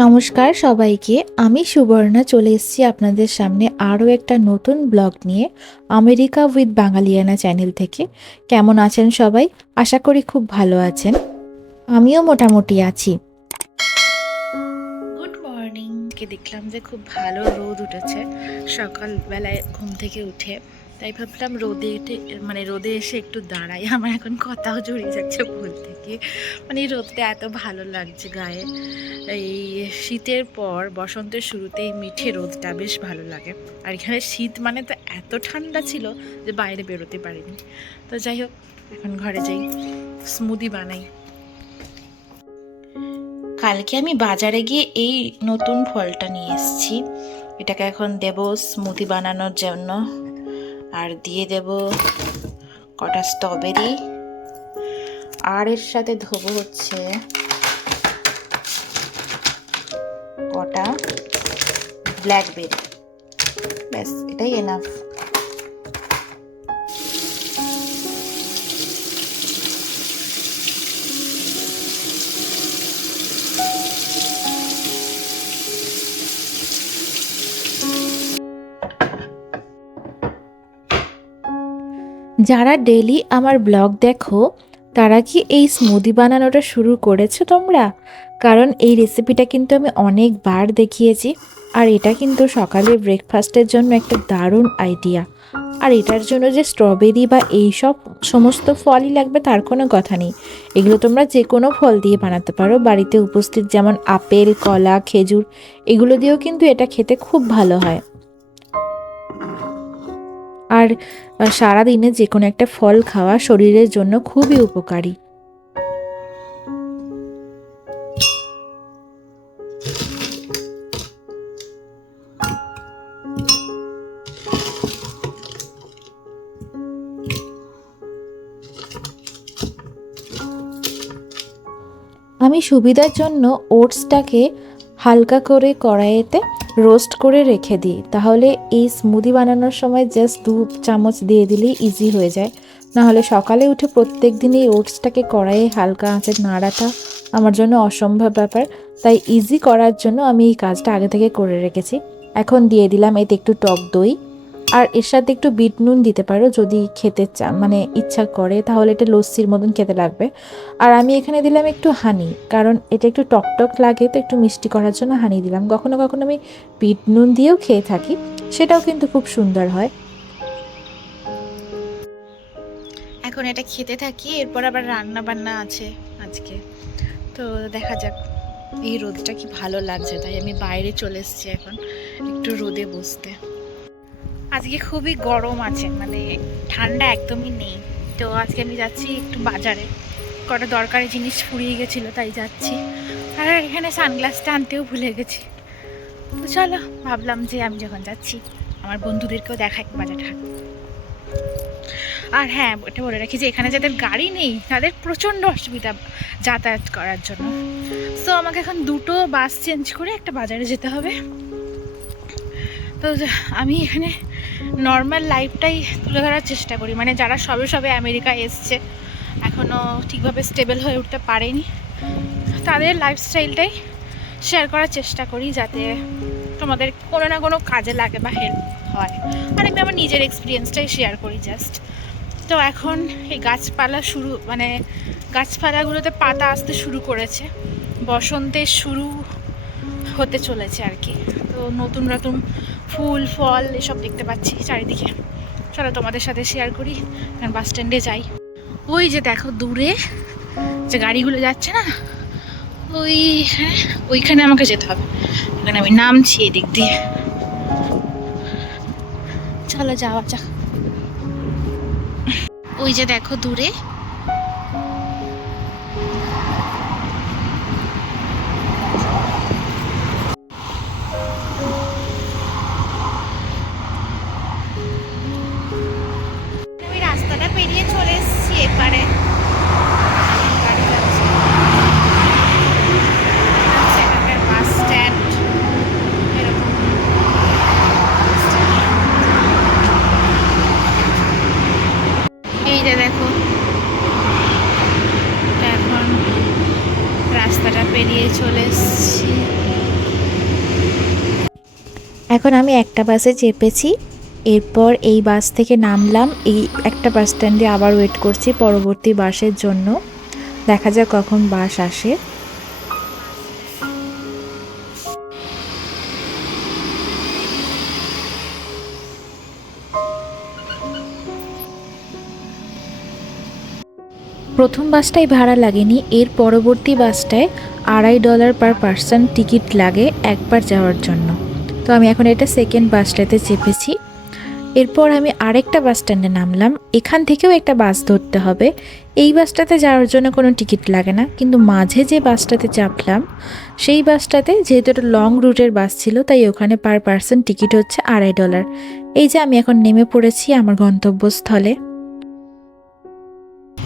নমস্কার সবাইকে। আমি সুবর্ণা চলে এসেছি আপনাদের সামনে আরও একটা নতুন ব্লগ নিয়ে আমেরিকা উইথ বাঙালিয়ানা চ্যানেল থেকে। কেমন আছেন সবাই? আশা করি খুব ভালো আছেন। আমিও মোটামুটি আছি। Good morning. দেখলাম যে খুব ভালো রোদ উঠেছে সকালবেলায় ঘুম থেকে উঠে, তাই ভাবলাম রোদে এসে একটু দাঁড়াই। আমার এখন কথাও জড়িয়ে যাচ্ছে বলতে গিয়ে, রোদটা এত ভালো লাগছে গায়ে। এই শীতের পর বসন্তের শুরুতেই মিঠে রোদটা বেশ ভালো লাগে। আর এখানে শীত মানে তো এত ঠান্ডা ছিল যে বাইরে বেরোতে পারিনি। তো যাই হোক, এখন ঘরে যাই, স্মুদি বানাই। কালকে আমি বাজারে গিয়ে এই নতুন ফলটা নিয়ে এসেছি। এটাকে এখন দেব স্মুদি বানানোর জন্য। আর দিয়ে দেব কটা স্ট্রবেরি, আর এর সাথে ধোবো হচ্ছে কটা ব্ল্যাকবেরি। ব্যাস, এটাই এনাফ। যারা ডেলি আমার ব্লগ দেখো তারা কি এই স্মুদি বানানোটা শুরু করেছো তোমরা? কারণ এই রেসিপিটা কিন্তু আমি অনেকবার দেখিয়েছি, আর এটা কিন্তু সকালের ব্রেকফাস্টের জন্য একটা দারুণ আইডিয়া। আর এটার জন্য যে স্ট্রবেরি বা এই সব সমস্ত ফলই লাগবে তার কোনো কথা নেই। এগুলো তোমরা যে কোনো ফল দিয়ে বানাতে পারো বাড়িতে উপস্থিত, যেমন আপেল, কলা, খেজুর, এগুলো দিয়েও কিন্তু এটা খেতে খুব ভালো হয়। আর সারাদিনে যে কোনো একটা ফল খাওয়া শরীরের জন্য খুবই উপকারী। আমি সুবিধার জন্য ওটসটাকে হালকা করে কড়াইতে রোস্ট করে রেখে দিই, তাহলে এই স্মুদি বানানোর সময় জাস্ট 2 চামচ দিয়ে দিলেই ইজি হয়ে যায়। নাহলে সকালে উঠে প্রত্যেক দিন এই ওটসটাকে কড়াইয়ে হালকা আঁচে নাড়াটা আমার জন্য অসম্ভব ব্যাপার। তাই ইজি করার জন্য আমি এই কাজটা আগে থেকে করে রেখেছি। এখন দিয়ে দিলাম এতে একটু টক দই, আর এর সাথে একটু বিট নুন দিতে পারো যদি খেতে ইচ্ছা করে, তাহলে এটা লস্যির মতন খেতে লাগবে। আর আমি এখানে দিলাম একটু হানি, কারণ এটা একটু টক টক লাগে, তো একটু মিষ্টি করার জন্য হানি দিলাম। কখনো কখনো আমি বিট নুন দিয়েও খেয়ে থাকি, সেটাও কিন্তু খুব সুন্দর হয়। এখন এটা খেতে থাকি, এরপর আবার রান্না বান্না আছে আজকে। তো দেখা যাক। এই রোদটা কি ভালো লাগছে, তাই আমি বাইরে চলে এসেছি এখন একটু রোদে বসতে। আজকে খুবই গরম আছে, ঠান্ডা একদমই নেই। তো আজকে আমি যাচ্ছি একটু বাজারে, কটা দরকারি জিনিস ফুরিয়ে গেছিলো তাই যাচ্ছি। আর এখানে সানগ্লাসটা আনতেও ভুলে গেছি। তো চলো, ভাবলাম যে আমি যখন যাচ্ছি আমার বন্ধুদেরকেও দেখাই বাজারটা। আর হ্যাঁ, এটা বলে রাখি যে এখানে যাদের গাড়ি নেই তাদের প্রচণ্ড অসুবিধা যাতায়াত করার জন্য। তো আমাকে এখন 2টো বাস চেঞ্জ করে একটা বাজারে যেতে হবে। তো আমি এখানে নর্মাল লাইফটাই তুলে ধরার চেষ্টা করি, যারা সবে সবে আমেরিকা এসছে, এখনও ঠিকভাবে স্টেবল হয়ে উঠতে পারেনি, তাদের লাইফস্টাইলটাই শেয়ার করার চেষ্টা করি, যাতে তোমাদের কোনো না কোনো কাজে লাগে বা হেল্প হয়। আর আমি আমার নিজের এক্সপিরিয়েন্সটাই শেয়ার করি জাস্ট। তো এখন এই গাছপালাগুলোতে পাতা আসতে শুরু করেছে, বসন্তের শুরু হতে চলেছে আর কি। তো নতুন নতুন ফুল ফল এসব দেখতে পাচ্ছি চারিদিকে। চলো তোমাদের সাথে শেয়ার করি। কারণ বাস স্ট্যান্ডে যাই, ওই যে দেখো দূরে যে গাড়িগুলো যাচ্ছে না, ওইখানে আমাকে যেতে হবে। এখানে আমি নামছি এদিক দিয়ে। চলো যাওয়া যাক। ওই যে দেখো দূরে আমি রাস্তাটা পেরিয়ে চলে এসেছি এপারে। বাস স্ট্যান্ড এরকম। এই যে দেখো বেরিয়ে চলে এসেছি। এখন আমি একটা বাসে চেপেছি, এরপর এই বাস থেকে নামলাম, এই একটা বাস স্ট্যান্ডে আবার ওয়েট করছি পরবর্তী বাসের জন্য। দেখা যাক কখন বাস আসে। প্রথম বাসটাই ভাড়া লাগেনি, এর পরবর্তী বাসটায় $2.50 পার পার্সন টিকিট লাগে একবার যাওয়ার জন্য। তো আমি এখন এটা সেকেন্ড বাসটাতে চেপেছি। এরপর আমি আরেকটা বাস স্ট্যান্ডে নামলাম, এখান থেকেও একটা বাস ধরতে হবে। এই বাসটাতে যাওয়ার জন্য কোনো টিকিট লাগে না, কিন্তু মাঝে যে বাসটাতে চাপলাম সেই বাসটাতে যেহেতু একটা লং রুটের বাস ছিল, তাই ওখানে পার পার্সন টিকিট হচ্ছে $2.50। এই যে আমি এখন নেমে পড়েছি আমার গন্তব্যস্থলে।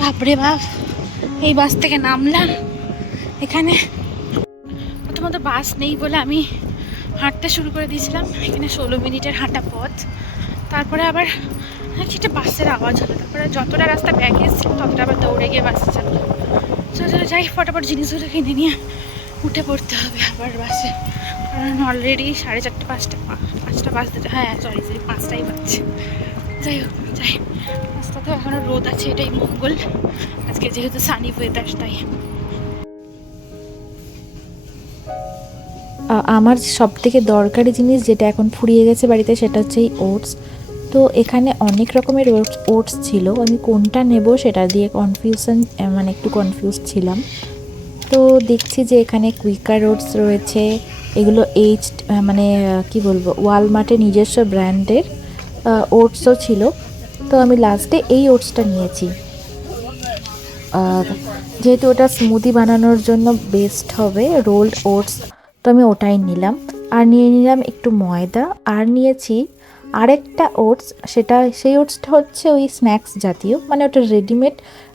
বাপরে বাপ, এই বাস থেকে নামলাম। এখানে প্রথমত বাস নেই বলে আমি হাঁটতে শুরু করে দিয়েছিলাম। এখানে 16 মিনিটের হাঁটা পথ, তারপরে আবার একটা বাসের আওয়াজ হলো, তারপরে যতটা রাস্তা ব্যাগ এসেছিলাম ততটা আবার দৌড়ে গিয়ে বাসে চাপলাম। চলো যাই, ফটাফট জিনিসগুলো কিনে নিয়ে উঠে পড়তে হবে আবার বাসে, কারণ অলরেডি 4:30 5টা বাজতে, হ্যাঁ সরি 5টাই বাজছে। যাই হোক যাই, রাস্তাতেও এখনও রোদ আছে, এটাই মঙ্গল আজকে যেহেতু সানি ওয়েদার। তাই আমার সব থেকে দরকারি জিনিস যেটা এখন ফুরিয়ে গেছে বাড়িতে, সেটা হচ্ছে এই ওটস। তো এখানে অনেক রকমের ওটস ছিল, আমি কোনটা নেব সেটা দিয়ে মানে একটু কনফিউজ ছিলাম। তো দেখছি যে এখানে কুইকার ওটস রয়েছে, এগুলো মানে কি বলবো, ওয়ালমার্টের নিজস্ব ব্র্যান্ডের ওটসও ছিল। তো আমি লাস্টে এই ওটসটা নিয়েছি, যেহেতু ওটা স্মুদি বানানোর জন্য বেস্ট হবে, রোলড ওটস। তো আমি ওটাই নিলাম, আর নিয়ে নিলাম একটু ময়দা, আর নিয়েছি আরেকটা ওটস। সেই ওটসটা হচ্ছে ওই স্ন্যাক্স জাতীয়, মানে ওটা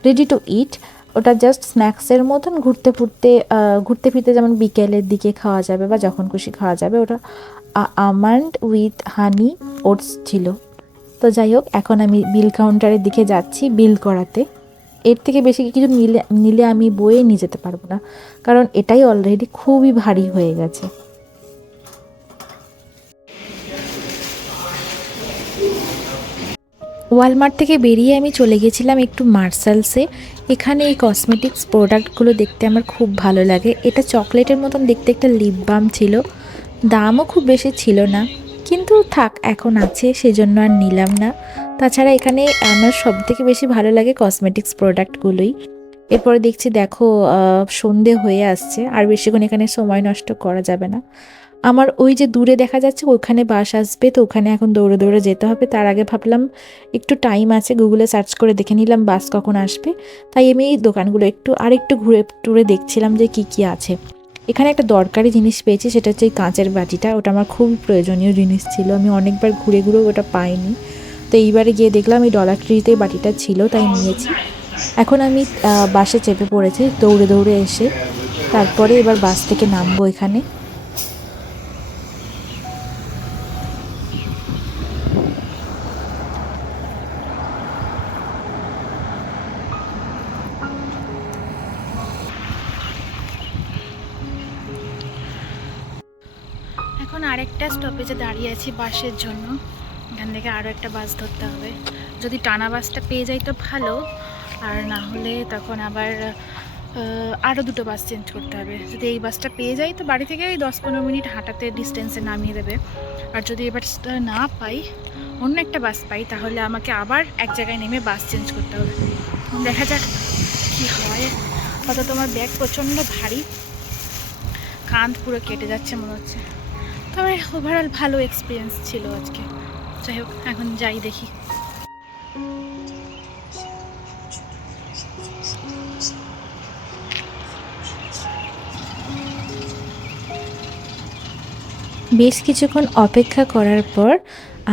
রেডি টু ইট। ওটা জাস্ট স্ন্যাক্সের মতন ঘুরতে ফিরতে যেমন বিকেলের দিকে খাওয়া যাবে বা যখন খুশি খাওয়া যাবে। ওটা আমন্ড উইথ হানি ওটস ছিল। তো যাই হোক, এখন আমি বিল কাউন্টারের দিকে যাচ্ছি বিল করাতে। এর থেকে বেশি কিছু নিলে আমি বয়ে নিয়ে যেতে পারবো না, কারণ এটাই অলরেডি খুবই ভারী হয়ে গেছে। ওয়ালমার্ট থেকে বেরিয়ে আমি চলে গেছিলাম একটু মার্সালসে। এখানে এই কসমেটিক্স প্রোডাক্টগুলো দেখতে আমার খুব ভালো লাগে। এটা চকলেটের মতন দেখতে একটা লিপ বাম ছিল, দামও খুব বেশি ছিল না, কিন্তু থাক এখন আছে সেজন্য আর নিলাম না। তাছাড়া এখানে আমার সব থেকে বেশি ভালো লাগে কসমেটিক্স প্রোডাক্টগুলোই। এরপরে দেখছি দেখো সন্ধে হয়ে আসছে, আর বেশিক্ষণ এখানে সময় নষ্ট করা যাবে না। আমার ওই যে দূরে দেখা যাচ্ছে ওখানে বাস আসবে, তো ওখানে এখন দৌড়ে দৌড়ে যেতে হবে। তার আগে ভাবলাম একটু টাইম আছে, গুগলে সার্চ করে দেখে নিলাম বাস কখন আসবে। তাই আমি এই দোকানগুলো আরেকটু ঘুরে টুরে দেখছিলাম যে কি কি আছে। এখানে একটা দরকারি জিনিস পেয়েছি, সেটা হচ্ছে এই কাঁচের বাটিটা। ওটা আমার খুবই প্রয়োজনীয় জিনিস ছিল, আমি অনেকবার ঘুরে ওটা পাইনি। তো এইবারে গিয়ে দেখলাম এই ডলার ট্রিতে বাটিটা ছিল, তাই নিয়েছি। এখন আমি বাসে চেপে পড়েছি দৌড়ে দৌড়ে এসে। তারপরে এবার বাস থেকে নামবো এখানে। এখন আরেকটা স্টপেজে দাঁড়িয়ে আছি বাসের জন্য, এখান থেকে আরও একটা বাস ধরতে হবে। যদি টানা বাসটা পেয়ে যাই তো ভালো, আর না হলে তখন আবার আরও দুটো বাস চেঞ্জ করতে হবে। যদি এই বাসটা পেয়ে যাই তো বাড়ি থেকে ওই 10-15 মিনিট হাঁটাতে ডিস্টেন্সে নামিয়ে দেবে। আর যদি এই বাসটা না পাই, অন্য একটা বাস পাই, তাহলে আমাকে আবার এক জায়গায় নেমে বাস চেঞ্জ করতে হবে। দেখা যাক কী হয়। অর্থাৎ তোমার ব্যাগ প্রচণ্ড ভারী, কাঁধ পুরো কেটে যাচ্ছে মনে হচ্ছে। তবে ওভারঅল ভালো এক্সপিরিয়েন্স ছিল আজকে। যাই হোক, এখন যাই দেখি। বেশ কিছুক্ষণ অপেক্ষা করার পর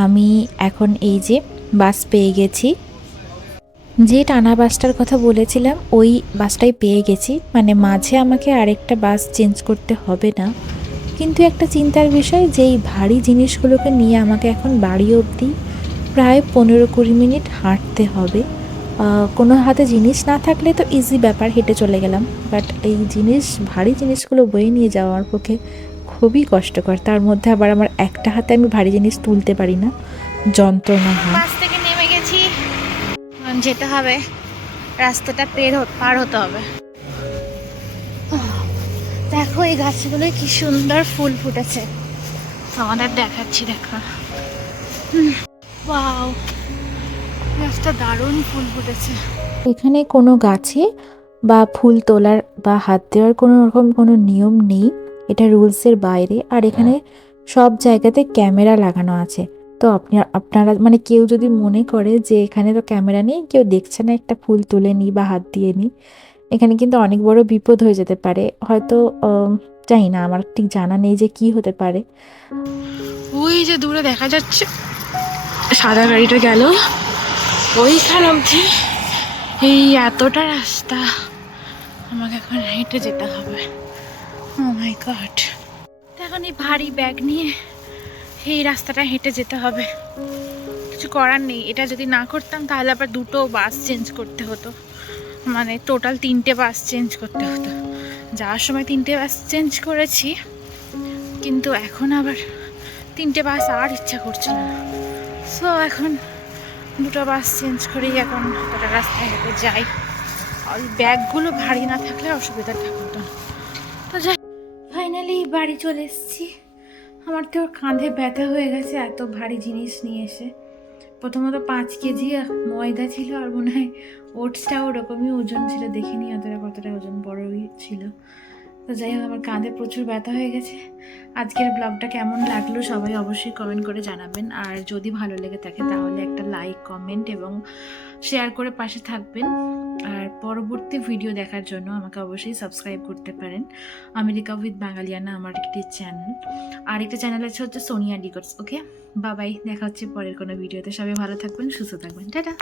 আমি এখন এই যে বাস পেয়ে গেছি। যে টানা বাসটার কথা বলেছিলাম ওই বাসটাই পেয়ে গেছি, মানে মাঝে আমাকে আরেকটা বাস চেঞ্জ করতে হবে না। কিন্তু একটা চিন্তার বিষয় যে এই ভারী জিনিসগুলোকে নিয়ে আমাকে এখন বাড়ি অবধি প্রায় 15-20 মিনিট হাঁটতে হবে। কোনো হাতে জিনিস না থাকলে তো ইজি ব্যাপার, হেঁটে চলে গেলাম, বাট এই ভারী জিনিসগুলো বয়ে নিয়ে যাওয়া আমার পক্ষে খুবই কষ্টকর। তার মধ্যে আবার আমার একটা হাতে আমি ভারী জিনিস তুলতে পারি না, যন্ত্রণা হয়। বাস থেকে নেমে গেছি, যেতে হবে, রাস্তাটা পার হতে হবে। দেখো এই গাছগুলোয় কি সুন্দর ফুল ফুটেছে, আমাদের দেখাচ্ছি, দেখো। ওয়াও, গাছটা দারুণ ফুল ফুটেছে। এখানে কোনো গাছে বা ফুল তোলার বা হাত দেওয়ার কোনো রকম কোনো নিয়ম নেই, এটা রুলসের বাইরে। আর এখানে সব জায়গাতে ক্যামেরা লাগানো আছে, তো আপনারা মানে কেউ যদি মনে করে যে এখানে তো ক্যামেরা নেই, কেউ দেখছে না, একটা ফুল তুলে নিই বা হাত দিয়ে নিই, এখানে কিন্তু অনেক বড় বিপদ হয়ে যেতে পারে। হয়তো জানি না, আমার ঠিক জানা নেই যে কি হতে পারে। ওই যে দূরে দেখা যাচ্ছে সাদা গাড়িটা গেল ওইখান অবধি, এই এতটা রাস্তা আমাকে এখন হেঁটে যেতে হবে। ও মাই গড, এখন এই ভারী ব্যাগ নিয়ে এই রাস্তাটা হেঁটে যেতে হবে, কিছু করার নেই। এটা যদি না করতাম তাহলে আবার দুটো বাস চেঞ্জ করতে হতো, মানে টোটাল 3টে বাস চেঞ্জ করতে হতো। যাওয়ার সময় 3টে বাস চেঞ্জ করেছি, কিন্তু এখন আবার 3টে বাস আর ইচ্ছা করছে না, সো এখন দুটো বাস চেঞ্জ করেই এখন গোটা রাস্তায় হেঁটে যাই। ওই ব্যাগগুলো ভারী না থাকলে অসুবিধাটা হতো না। তো যাই, ফাইনালি বাড়ি চলে এসেছি। আমার তো কাঁধে ব্যথা হয়ে গেছে এত ভারী জিনিস নিয়ে এসে। প্রথমত 5 কেজি ময়দা ছিল, আর মনে হয় ওটসটাও ওরকমই ওজন ছিল, দেখিনি অতটা কতটা ওজন, বড়ই ছিল। তো যাই হোক, আমার কাঁধে প্রচুর ব্যথা হয়ে গেছে। আজকের ব্লগটা কেমন লাগলো সবাই অবশ্যই কমেন্ট করে জানাবেন, আর যদি ভালো লেগে থাকে তাহলে একটা লাইক, কমেন্ট এবং শেয়ার করে পাশে থাকবেন। আর পরবর্তী ভিডিও দেখার জন্য আমাকে অবশ্যই সাবস্ক্রাইব করতে পারেন। আমেরিকা উইথ বাঙালিয়ানা আমার একটি চ্যানেল, আর একটা চ্যানেল আছে হচ্ছে সোনিয়া ডিকটস। ওকে, বাবাই, দেখা হচ্ছে পরের কোনো ভিডিওতে। সবাই ভালো থাকবেন, সুস্থ থাকবেন, টাটা।